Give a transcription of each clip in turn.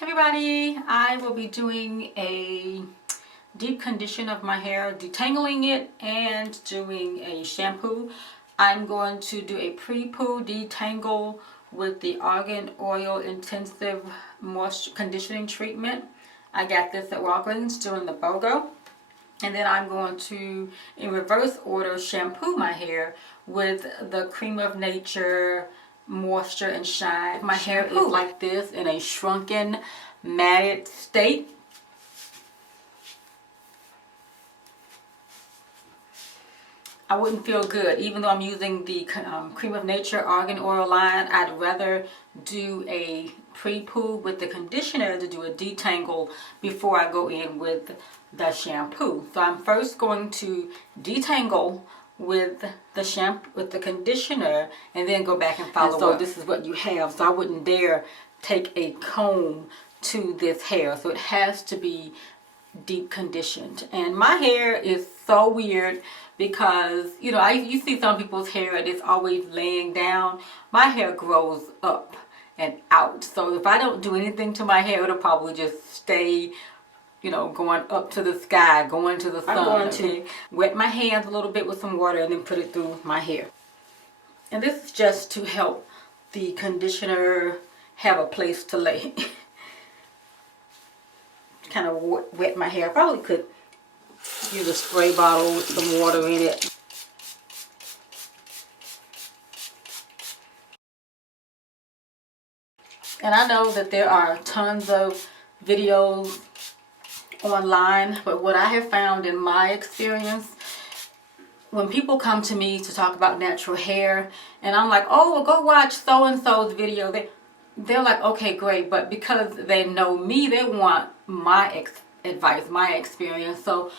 Hey everybody, I will be doing a deep condition of my hair, detangling it and doing a shampoo. I'm going to do a pre-poo detangle with the Argan Oil Intensive Moisture Conditioning Treatment. I got this at Walgreens during the BOGO. And then I'm going to, in reverse order, shampoo my hair with the Creme of Nature Moisture and Shine. My hair is like this in a shrunken, matted state. I wouldn't feel good. Even though I'm using the Creme of Nature Argan Oil line, I'd rather do a pre-poo with the conditioner to do a detangle before I go in with the shampoo. So I'm first going to detangle with the shampoo, with the conditioner, and then go back and follow up. So this is what you have. So I wouldn't dare take a comb to this hair. So it has to be deep conditioned. And my hair is so weird because, you know, you see some people's hair and it's always laying down. My hair grows up and out. So if I don't do anything to my hair, it'll probably just stay, you know, going up to the sky, going to the sun. I'm going to wet my hands a little bit with some water and then put it through my hair. And this is just to help the conditioner have a place to lay. Kind of wet my hair. I probably could use a spray bottle with some water in it. And I know that there are tons of videos online, but what I have found in my experience, when people come to me to talk about natural hair, and I'm like, oh, well, go watch so-and-so's video, they're like, okay, great, but because they know me, they want my advice, my experience. So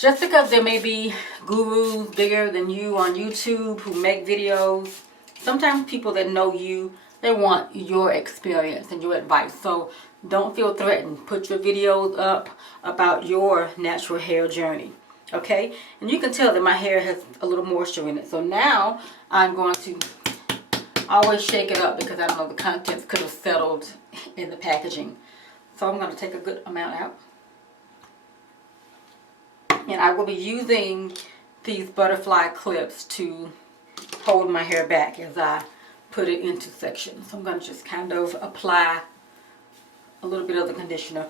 just because there may be gurus bigger than you on YouTube who make videos, sometimes people that know you, they want your experience and your advice. So don't feel threatened. Put your videos up about your natural hair journey. Okay? And you can tell that my hair has a little moisture in it. So now I'm going to always shake it up because I don't know, the contents could have settled in the packaging. So I'm going to take a good amount out. And I will be using these butterfly clips to hold my hair back as I put it into sections. So I'm going to just kind of apply a little bit of the conditioner.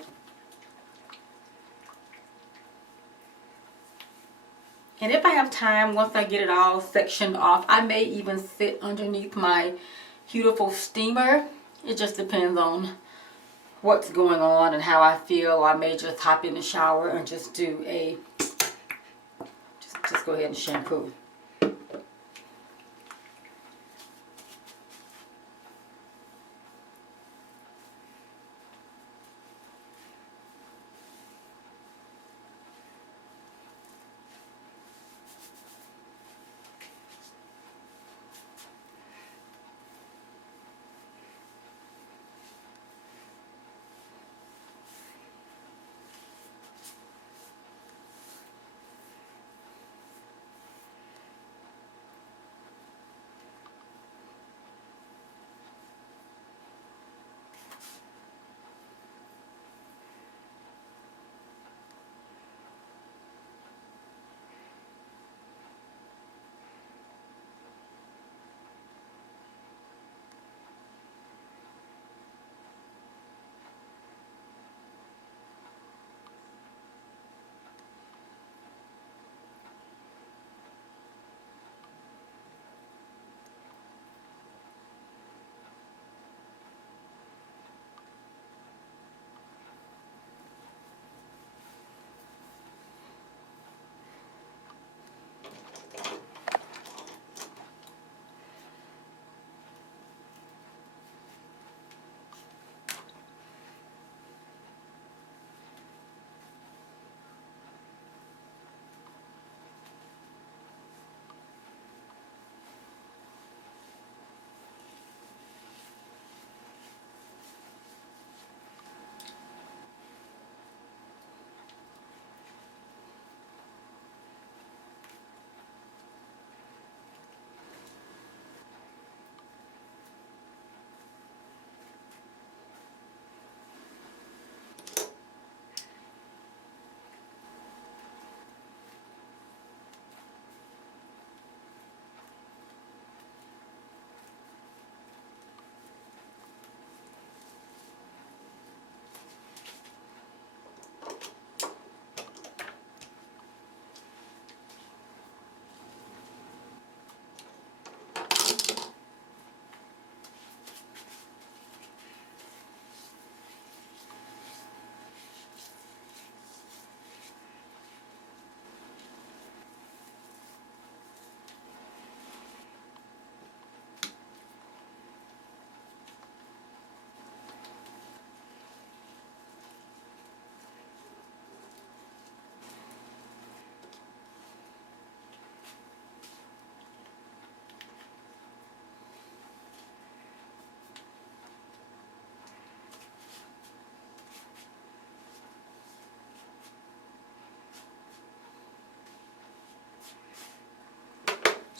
And if I have time, once I get it all sectioned off, I may even sit underneath my beautiful steamer. It just depends on what's going on and how I feel. I may just hop in the shower and just do a, just go ahead and shampoo.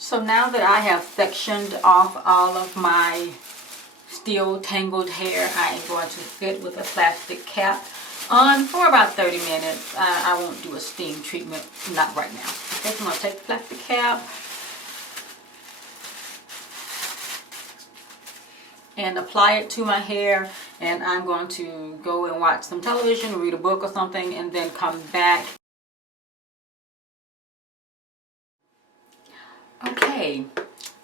So now that I have sectioned off all of my still tangled hair, I am going to sit with a plastic cap on for about 30 minutes. I won't do a steam treatment, not right now. Okay, so I'm going to take the plastic cap and apply it to my hair, and I'm going to go and watch some television, read a book or something, and then come back. Okay,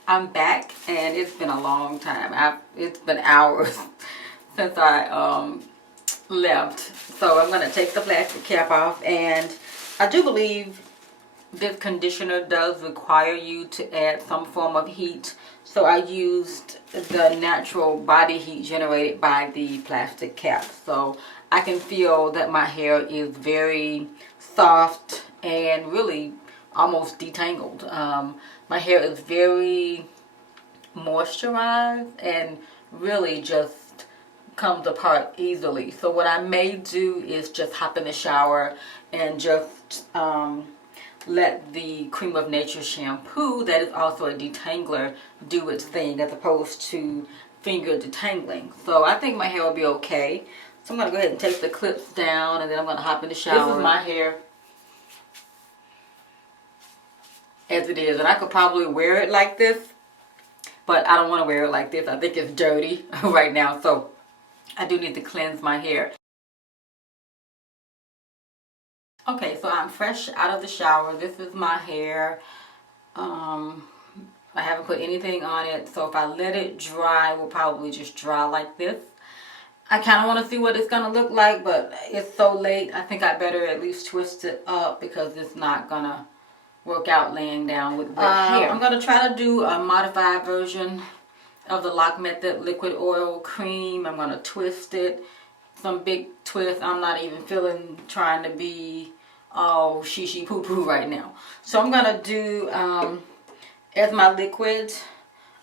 I'm back, and it's been a long time. It's been hours since I left. So I'm going to take the plastic cap off, and I do believe this conditioner does require you to add some form of heat. So I used the natural body heat generated by the plastic cap. So I can feel that my hair is very soft and really almost detangled. My hair is very moisturized and really just comes apart easily. So what I may do is just hop in the shower and just let the Creme of Nature shampoo, that is also a detangler, do its thing as opposed to finger detangling. So I think my hair will be okay. So I'm going to go ahead and take the clips down, and then I'm going to hop in the shower. This is my hair as it is, and I could probably wear it like this, but I don't want to wear it like this. I think it's dirty right now, so I do need to cleanse my hair. Okay, so I'm fresh out of the shower. This is my hair. I haven't put anything on it, so if I let it dry, it will probably just dry like this. I kind of want to see what it's going to look like, but it's so late. I think I better at least twist it up because it's not going to work out laying down with wet hair. I'm going to try to do a modified version of the Lock Method liquid oil cream. I'm going to twist it. Some big twist. I'm not even feeling trying to be all she poo poo right now. So I'm going to do, as my liquid,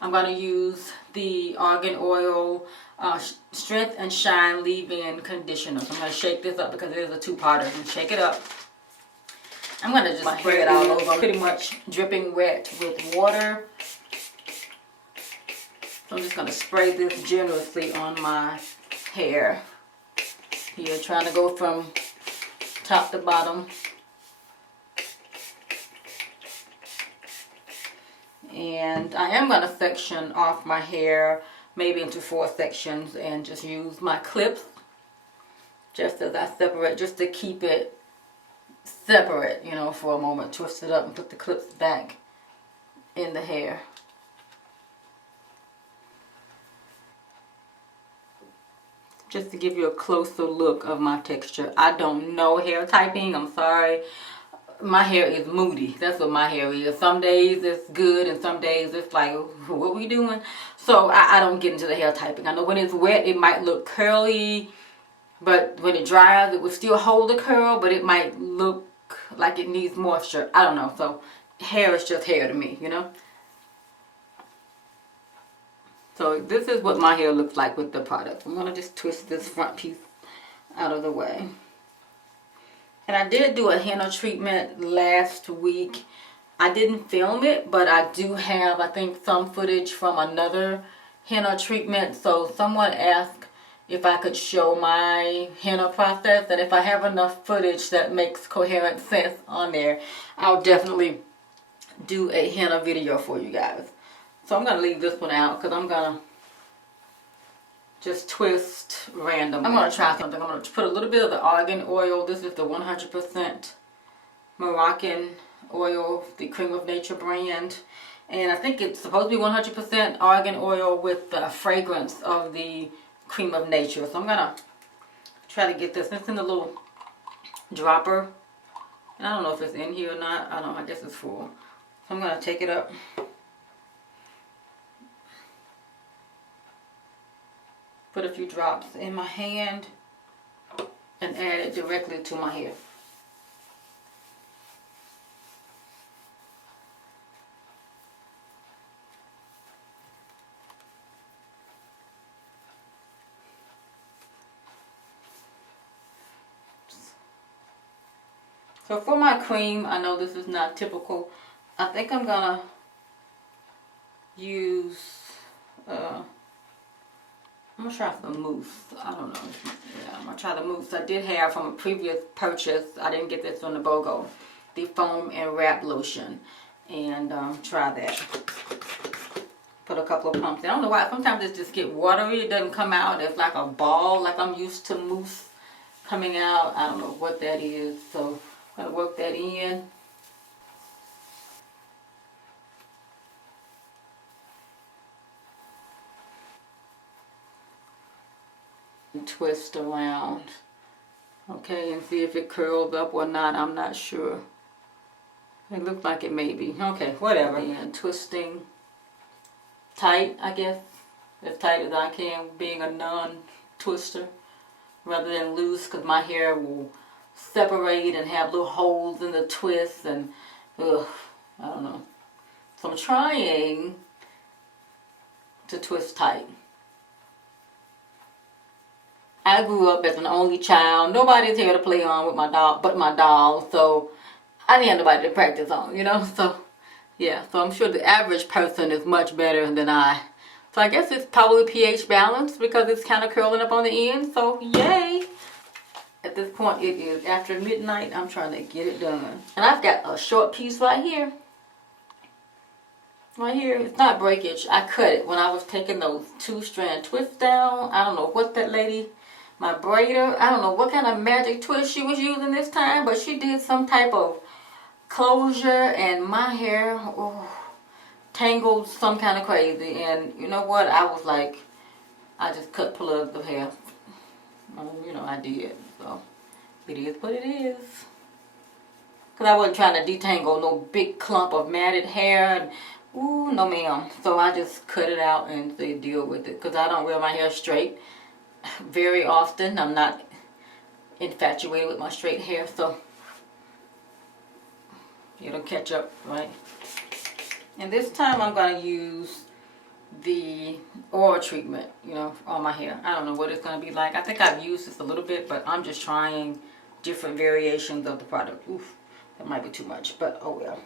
I'm going to use the Argan Oil Strength and Shine Leave-In Conditioner. So I'm going to shake this up because it is a two-parter. And shake it up. I'm going to just spray it all over. I'm pretty much dripping wet with water. So I'm just going to spray this generously on my hair. Here, trying to go from top to bottom. And I am going to section off my hair, maybe into 4 sections, and just use my clips just as I separate, just to keep it separate, you know, for a moment. Twist it up and put the clips back in the hair. Just to give you a closer look of my texture. I don't know hair typing, I'm sorry. My hair is moody. That's what my hair is. Some days it's good and some days it's like, what we doing? So I don't get into the hair typing. I know when it's wet it might look curly, but when it dries it will still hold the curl, but it might look like it needs moisture. I don't know. So hair is just hair to me, you know. So this is what my hair looks like with the product. I'm going to just twist this front piece out of the way. And I did do a henna treatment last week. I didn't film it, but I do have, I think, some footage from another henna treatment. So someone asked if I could show my henna process, and if I have enough footage that makes coherent sense on there, I'll definitely do a henna video for you guys. So I'm going to leave this one out because I'm going to just twist randomly. I'm going to try something. I'm going to put a little bit of the Argan oil. This is the 100% Moroccan oil, the Creme of Nature brand. And I think it's supposed to be 100% Argan oil with the fragrance of the Creme of Nature. So I'm going to try to get this. It's in the little dropper. And I don't know if it's in here or not. I don't know. I guess it's full. So I'm going to take it up. Put a few drops in my hand and add it directly to my hair. So for my cream, I know this is not typical. I think I'm gonna use, I'm gonna try for the mousse. I don't know. Yeah, I'm gonna try the mousse. I did have from a previous purchase, I didn't get this on the BOGO, the foam and wrap lotion. And try that. Put a couple of pumps in. I don't know why, sometimes it just get watery. It doesn't come out. It's like a ball, like I'm used to mousse coming out. I don't know what that is. So I'm gonna work that in. And twist around. Okay, and see if it curls up or not. I'm not sure. It looks like it may be. Okay, whatever. And twisting tight, I guess. As tight as I can, being a non-twister. Rather than loose, because my hair will separate and have little holes in the twist. And, ugh, I don't know. So I'm trying to twist tight. I grew up as an only child. Nobody's here to play on with my doll, but my doll. So I didn't have nobody to practice on, you know. So yeah, so I'm sure the average person is much better than I. So I guess it's probably pH balanced because it's kind of curling up on the end. So yay! At this point, it is after midnight. I'm trying to get it done, and I've got a short piece right here. Right here, it's not breakage. I cut it when I was taking those 2-strand twists down. I don't know what that lady, my braider, I don't know what kind of magic twist she was using this time, but she did some type of closure, and my hair tangled some kind of crazy. And you know what? I was like, I just cut plugs of hair. You know, I did. So it is what it is. Because I wasn't trying to detangle no big clump of matted hair. And, ooh, no ma'am. So I just cut it out and say deal with it. Because I don't wear my hair straight very often. I'm not infatuated with my straight hair. So it'll catch up, right? And this time I'm going to use the oil treatment, you know, on my hair. I don't know what it's going to be like. I think I've used this a little bit, but I'm just trying different variations of the product. Oof, that might be too much, but oh well.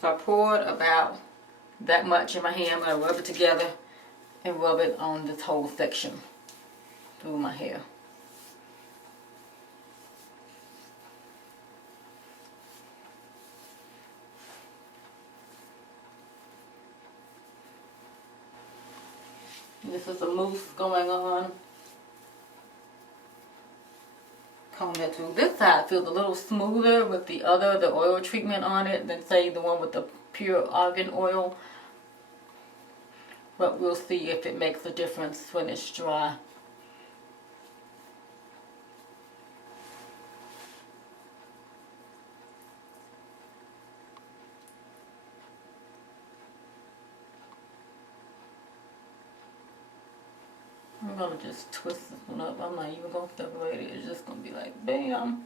So I poured about that much in my hair. I'm going to rub it together and rub it on this whole section through my hair. This is a mousse going on. Comb that through. This side feels a little smoother with the oil treatment on it than say the one with the pure argan oil. But we'll see if it makes a difference when it's dry. I'm going to just twist this one up. I'm not even going to separate it. It's just going to be like, bam.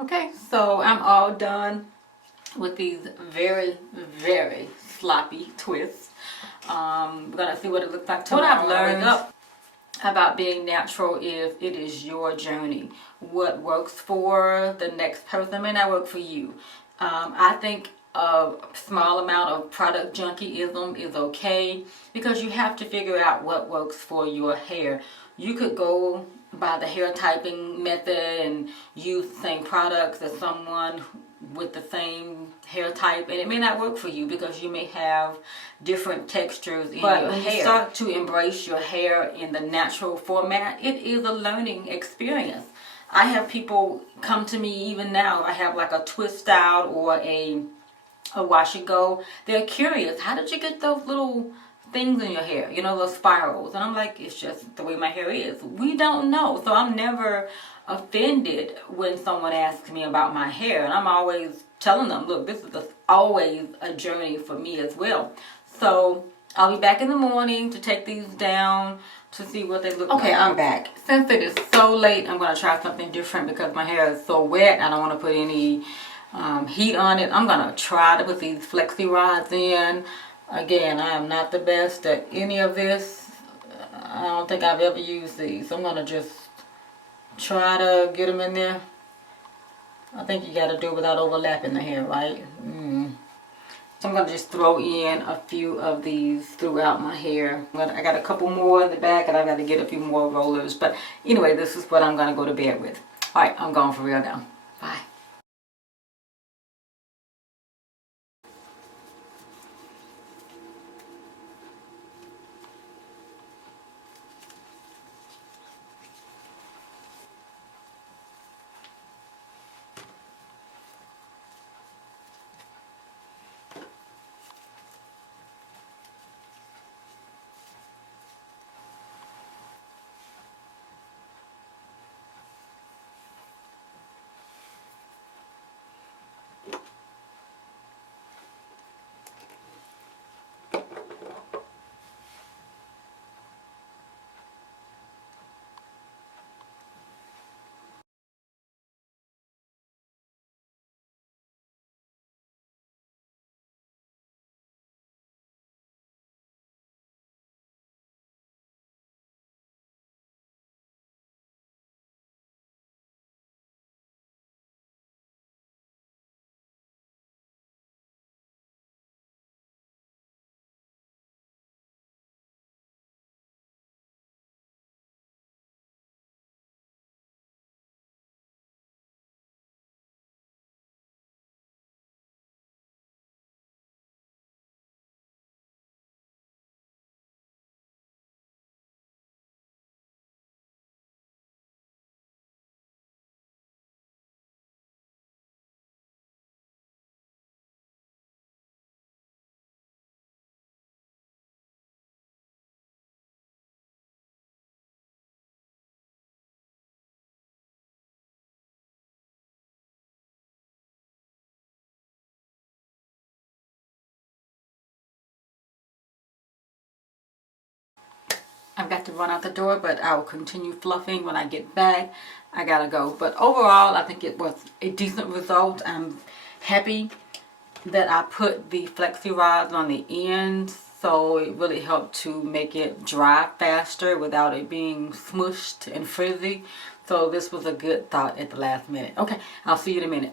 Okay, so I'm all done with these very, very sloppy twists. We're gonna see what it looks like tomorrow. What I've learned about being natural is it is your journey. What works for the next person may not work for you. I think a small amount of product junkieism is okay because you have to figure out what works for your hair. You could go by the hair typing method and use the same products as someone with the same hair type, and it may not work for you because you may have different textures in your hair. But when you start to embrace your hair in the natural format, it is a learning experience. I have people come to me even now. I have like a twist out or a wash and go. They're curious, how did you get those little things in your hair, you know, those spirals? And I'm like, it's just the way my hair is. We don't know. So I'm never offended when someone asks me about my hair, and I'm always telling them, look, this is always a journey for me as well. So I'll be back in the morning to take these down to see what they look like. Okay, I'm back. Since it is so late, I'm going to try something different because my hair is so wet. I don't want to put any heat on it. I'm going to try to put these flexi rods in. Again, I am not the best at any of this. I don't think I've ever used these. I'm going to just try to get them in there. I think you got to do it without overlapping the hair, right? So I'm going to just throw in a few of these throughout my hair. I got a couple more in the back and I got to get a few more rollers. But anyway, this is what I'm going to go to bed with. Alright, I'm going for real now. Bye. I've got to run out the door, but I will continue fluffing when I get back. I gotta go. But overall, I think it was a decent result. I'm happy that I put the flexi rods on the ends, so it really helped to make it dry faster without it being smushed and frizzy. So this was a good thought at the last minute. Okay, I'll see you in a minute.